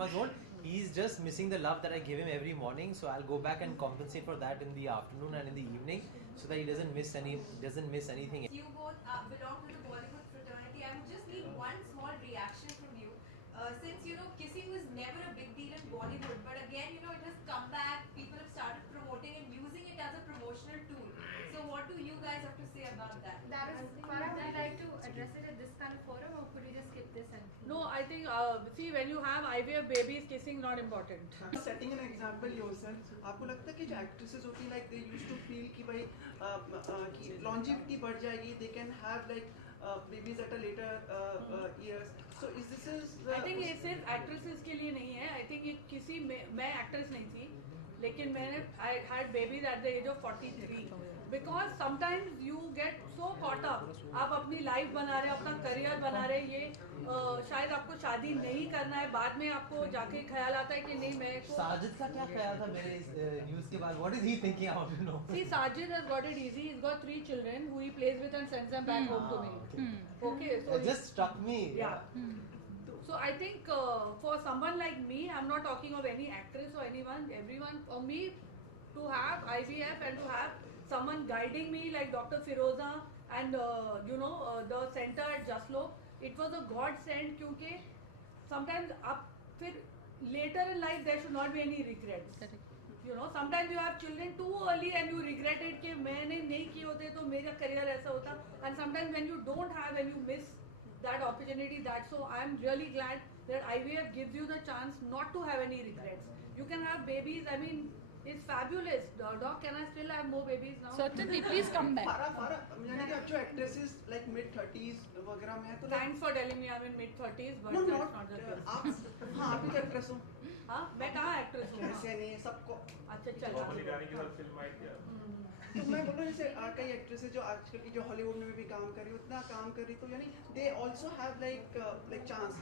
months old. He's just missing the love that I give him every morning. So I'll go back and compensate for that in the afternoon and in the evening, so that he doesn't miss anything. You both belong to the Bollywood fraternity. I would just need one small reaction from you. Since kissing was never a big deal in Bollywood, but again, it has come back. People have started promoting and using it as a promotional tool. So, what do you guys have to say about that? Farah, would you like to address it at this kind of forum, or could you just skip this and? No, I think see, when you have IVF babies, kissing not important. Setting an example yourself, आपको लगता है कि जो actresses होती हैं, like they used to feel कि भाई कि longevity बढ़ जाएगी, they can have like babies at a later years. So is this I think ये सिर्फ actresses के लिए नहीं है. I think ये किसी मैं actress नहीं थी, लेकिन मैंने I had babies at the age of 43. Because sometimes you get so caught up. आप अपनी लाइफ बना रहे, अपना करियर बना रहे, ये शायद आपको शादी नहीं करना है. बाद में आपको जाके ख्याल आता है कि नहीं मैं को. साजिद का क्या ख्याल था मेरे इस न्यूज़ के बाद? What is he thinking? I want to know. See, Sajid has got it easy. He's got 3 children who he plays with and sends them back home to me. Okay, so it just struck me. Yeah. So I think for someone like me, I'm not talking of any actress or anyone, everyone, for me to have IVF and to have someone guiding me like Dr. Firoza and the center at Jaslow, it was a godsend क्योंकि sometimes up फिर later in life there should not be any regrets. Sometimes you have children too early and you regret it कि मैंने नहीं किए होते तो मेरा career ऐसा होता. And sometimes when you don't have and you miss that opportunity, so I'm really glad that IVF gives you the chance not to have any regrets. You can have babies. I mean, it's fabulous. Doc, can I still have more babies now? Certainly, please come back. फारा यानी कि अब जो actresses like mid-30s वगैरह में है तो Thanks for telling me I'm in mid-30s, but no, that's not the case. आप हाँ आप भी actress हो. हाँ, मैं कहाँ actress हूँ? ऐसे नहीं है सबको. अच्छा चल. नॉर्मली गाने के साथ फिल्म आई क्या? तो मैं बोल रहा हूँ जैसे कई एक्ट्रेसेस जो आजकल की जो हॉलीवुड में भी काम कर रही उतना काम कर रही तो यानी they also have like chance.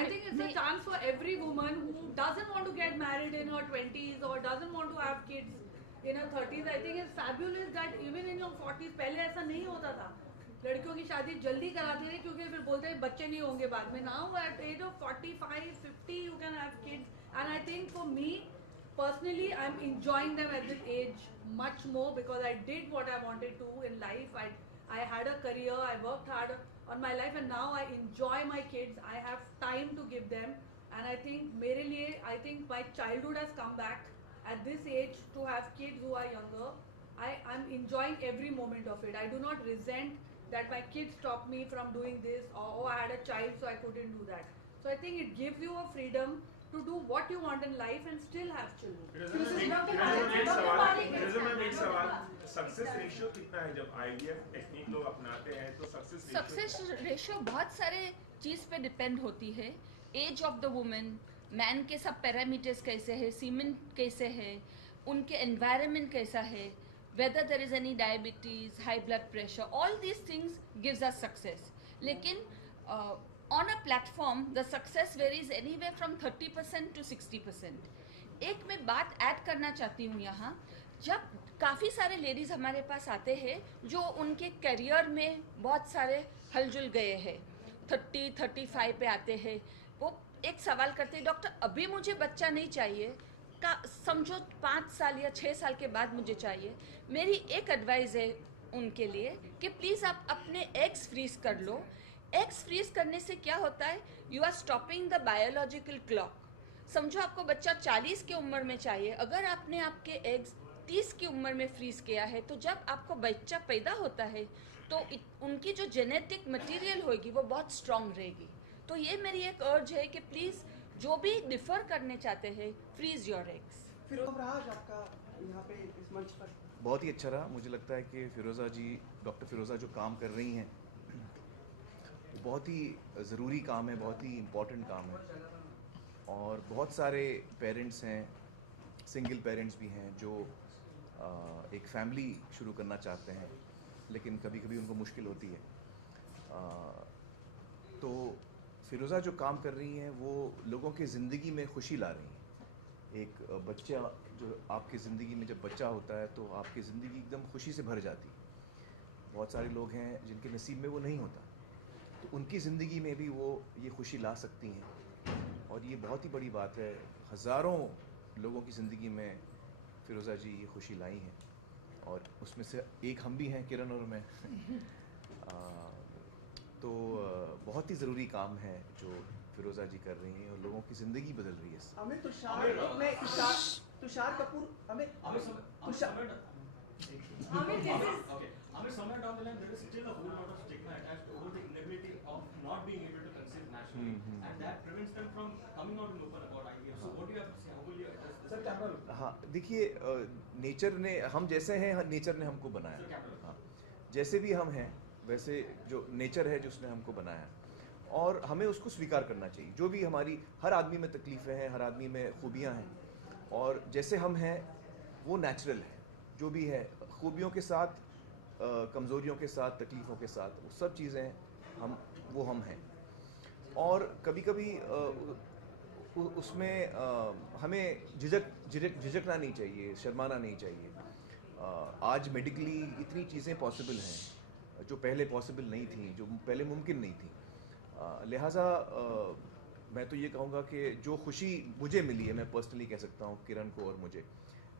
I think it's a chance for every woman who doesn't want to get married in her 20s or doesn't want to have kids in her 30s. I think it's fabulous that even in your 40s, पहले ऐसा नहीं होता था. लड़कियों की शादी जल्दी कराती थी क्योंकि फिर बोलते हैं बच्चे नहीं होंगे बाद में. Now at the age of 45, 50, you can have kids. And I think for me, personally, I'm enjoying them at this age much more because I did what I wanted to in life. I had a career, I worked hard on my life, and now I enjoy my kids. I have time to give them, and I think मेरे लिए, I think my childhood has come back at this age to have kids who are younger. I'm enjoying every moment of it. I do not resent that my kids stopped me from doing this, or oh, I had a child so I couldn't do that. So I think it gives you a freedom to do what you want in life and still have children. Success ratio कितना है जब IVF technique लोग अपनाते हैं तो success ratio बहुत सारे चीज पे डिपेंड होती है. Age of the woman, man के सब पैरामीटर्स कैसे है, सीमेन कैसे है, उनके एनवायरनमेंट कैसा है, whether there is any diabetes, high blood pressure, all these things gives us success. लेकिन on a platform the success varies anywhere from 30% to 60%. एक मैं बात ऐड करना चाहती हूँ यहाँ. जब काफ़ी सारे लेडीज हमारे पास आते हैं जो उनके करियर में बहुत सारे हलजुल गए हैं, 30-35 पे आते हैं, वो एक सवाल करते हैं डॉक्टर अभी मुझे बच्चा नहीं चाहिए, का समझो 5 साल या 6 साल के बाद मुझे चाहिए. मेरी एक एडवाइस है उनके लिए कि प्लीज़ आप अपने एग्स फ्रीज कर लो. एग्स फ्रीज करने से क्या होता है, you are stopping the biological clock. समझो आपको बच्चा 40 की उम्र में चाहिए, अगर आपने आपके एग्स 30 की उम्र में फ्रीज किया है तो जब आपको बच्चा पैदा होता है तो उनकी जो जेनेटिक मटेरियल होगी वो बहुत स्ट्रांग रहेगी. तो ये मेरी एक अर्ज है कि प्लीज़ जो भी डिफर करने चाहते हैं फ्रीज योर एग्स. फिरोज आपका यहाँ पे इस मंच पर बहुत ही अच्छा रहा. मुझे लगता है कि फिरोज़ा जी, डॉक्टर फिरोज़ा जो काम कर रही हैं बहुत ही ज़रूरी काम है, बहुत ही इम्पोर्टेंट काम है. और बहुत सारे पेरेंट्स हैं, सिंगल पेरेंट्स भी हैं जो एक फैमिली शुरू करना चाहते हैं लेकिन कभी कभी उनको मुश्किल होती है. तो फिरोज़ा जो काम कर रही हैं वो लोगों की ज़िंदगी में खुशी ला रही हैं. एक बच्चा जो आपकी ज़िंदगी में जब बच्चा होता है तो आपकी ज़िंदगी एकदम खुशी से भर जाती है. बहुत सारे लोग हैं जिनके नसीब में वो नहीं होता, तो उनकी ज़िंदगी में भी वो ये खुशी ला सकती हैं. और ये बहुत ही बड़ी बात है। हज़ारों लोगों की ज़िंदगी में फ़िरोज़ा जी ये खुशी लाई हैं और उसमें से एक हम भी हैं, किरण और मैं। तो बहुत ही ज़रूरी काम है जो फ़िरोज़ा जी कर रही हैं और लोगों की ज़िंदगी बदल रही है इससे। Amit Tushar Kapoor somewhere down the line there is still a whole lot of stigma attached over the inability of not being able to conceive naturally, and that prevents them from coming out and open about IVF. So what do you have to say? How will you address this? हाँ, देखिए, nature ने, हम जैसे हैं, nature ने हमको बनाया। हाँ, जैसे भी हम हैं वैसे जो नेचर है जिसने हमको बनाया, और हमें उसको स्वीकार करना चाहिए। जो भी हमारी, हर आदमी में तकलीफ़ें हैं, हर आदमी में खूबियाँ हैं, और जैसे हम हैं वो नेचुरल है। जो भी है, खूबियों के साथ, कमज़ोरियों के साथ, तकलीफ़ों के साथ, वो सब चीज़ें हम हैं। और कभी कभी उसमें हमें झिझकना नहीं चाहिए, शर्माना नहीं चाहिए। आज मेडिकली इतनी चीज़ें पॉसिबल हैं जो पहले पॉसिबल नहीं थी, जो पहले मुमकिन नहीं थी। लिहाजा मैं तो ये कहूँगा कि जो खुशी मुझे मिली है, मैं पर्सनली कह सकता हूँ, किरण को और मुझे,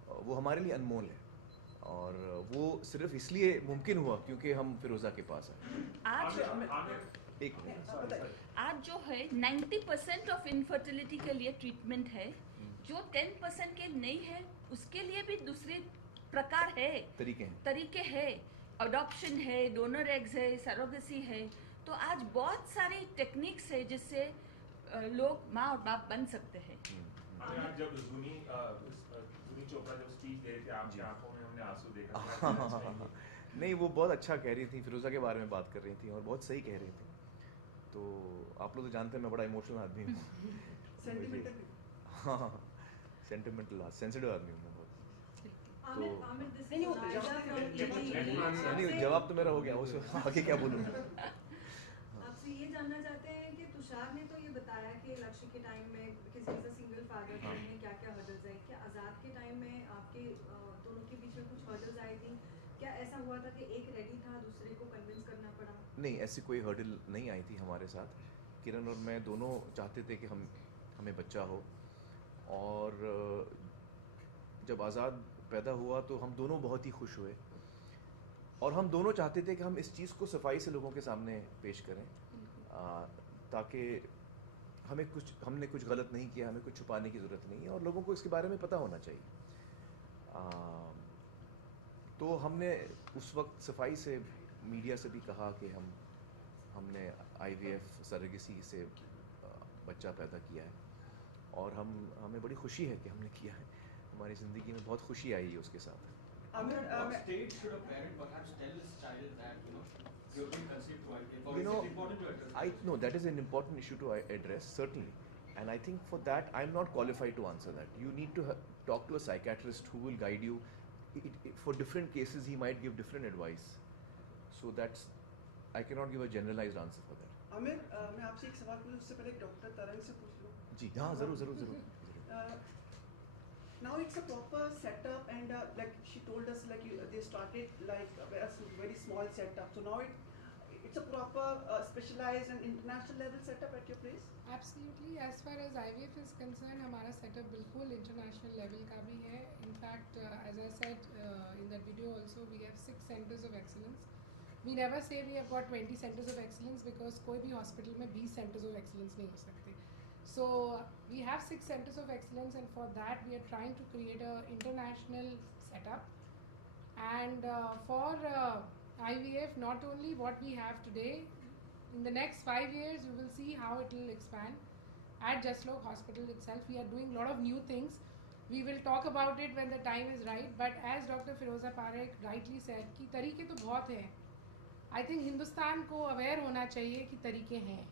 वो हमारे लिए अनमोल है, और वो सिर्फ इसलिए मुमकिन हुआ क्योंकि हम फ़िरोज़ा के पास हैं। आज जो है 90% ऑफ इनफर्टिलिटी के लिए ट्रीटमेंट है, जो 10% के नहीं है उसके लिए भी दूसरे प्रकार है, तरीके हैं। अडॉप्शन है, डोनर एग्स है, सरोगेसी है। तो आज बहुत सारी टेक्निक्स है जिससे लोग माँ और बाप बन सकते हैं। जब जुनी चोपड़ा जब स्पीच दे रही थी, आपकी आंखों में हमने आंसू देखा। नहीं, वो बहुत अच्छा कह रही थी, फ़िरोज़ा के बारे में बात कर रही थी और बहुत सही कह रही थी। तो आप लोग तो जानते हैं मैं बड़ा इमोशनल आदमी हूँ। हाँ, सेंटिमेंटल, सेंसिटिव आदमी हूँ मैं बहुत। तो नहीं, जवाब तो मेरा हो गया, उसे आगे क्या बोलूँ। आपसे ये जानना चाहते हैं कि तुषार ने तो ये बताया कि लक्ष्य के टाइम में किसी सिंगल फादर में क्या क्या हर्डल्स आए, क्या आज़ाद के टाइम में आपके दोनों के बीच में कुछ हर्डल्स आई थी? क्या ऐसा हुआ था कि एक रेडी था, दूसरे को कन्विंस करना पड़ा? नहीं, ऐसी कोई हर्डल नहीं आई थी हमारे साथ। किरण और मैं दोनों चाहते थे कि हमें बच्चा हो, और जब आज़ाद पैदा हुआ तो हम दोनों बहुत ही खुश हुए, और हम दोनों चाहते थे कि हम इस चीज़ को सफाई से लोगों के सामने पेश करें, ताकि हमने कुछ गलत नहीं किया, हमें कुछ छुपाने की ज़रूरत नहीं है, और लोगों को इसके बारे में पता होना चाहिए। तो हमने उस वक्त सफाई से मीडिया से भी कहा कि हमने IVF सरोगेसी से बच्चा पैदा किया है, और हमें बड़ी खुशी है कि हमने किया है। हमारी ज़िंदगी में बहुत खुशी आई है उसके साथ। What stage should a parent perhaps tell his child that you're being conceived through IVF? Or is it important to address? No, that is an important issue to address, certainly. And I think for that, I'm not qualified to answer that. You need to talk to a psychiatrist who will guide you. For different cases, he might give different advice. So I cannot give a generalized answer for that. Aamir, मैं आपसे एक सवाल पूछूं, उससे पहले doctor तरंग से पूछ लूं। जी हाँ, ज़रूर। Now it's a proper setup, and like she told us, like they started like a very small setup. So now it's a proper specialized and international level setup at your place. Absolutely. As far as IVF is concerned, हमारा setup बिल्कुल international level का भी है. In fact, as I said in that video also, we have 6 centers of excellence. We never say we have got 20 centers of excellence because कोई भी hospital में 20 centers of excellence नहीं हो सकते. So we have 6 centers of excellence, and for that we are trying to create a international setup. And for IVF, not only what we have today, in the next 5 years you will see how it will expand. At Jaslok Hospital itself, we are doing a lot of new things. We will talk about it when the time is right. But as Dr. Firoza Parekh rightly said, कि तरीके तो बहुत हैं. I think Hindustan को aware होना चाहिए कि तरीके हैं.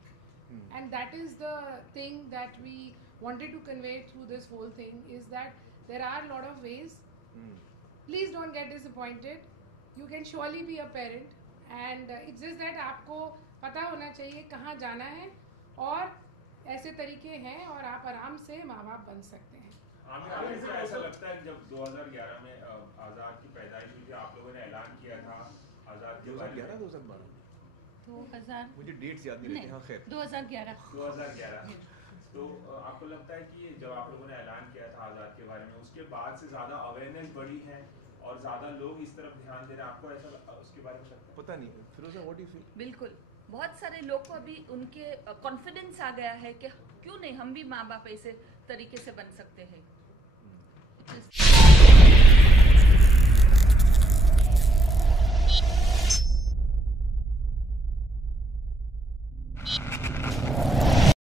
And that is the thing that we wanted to convey through this whole thing, is that there are a lot of ways. Please don't get disappointed. You can surely be a parent, and it's just that आपको पता होना चाहिए कहाँ जाना है, और ऐसे तरीके हैं और आप आराम से माँ बाप बन सकते हैं। आमिर, ऐसा लगता है जब 2011 में आज़ाद की पैदाइश हुई थी, आप लोगों ने ऐलान किया था आज़ाद के बारे में। 2011 2012 मुझे डेट्स याद नहीं रहती। हाँ, खैर 2011 तो आपको लगता है कि जब आप लोगों ने ऐलान किया था आज़ाद के बारे में, उसके बाद से ज़्यादा अवेयरनेस बढ़ी है और ज़्यादा लोग इस तरफ ध्यान दे रहे हैं, आपको ऐसा उसके बारे में लगता है? पता नहीं फिरोजा, व्हाट डू यू फील? बिल्कुल, बहुत सारे लोग को अभी उनके कॉन्फिडेंस आ गया है कि क्यों नहीं, हम भी माँ बाप ऐसे तरीके से बन सकते हैं।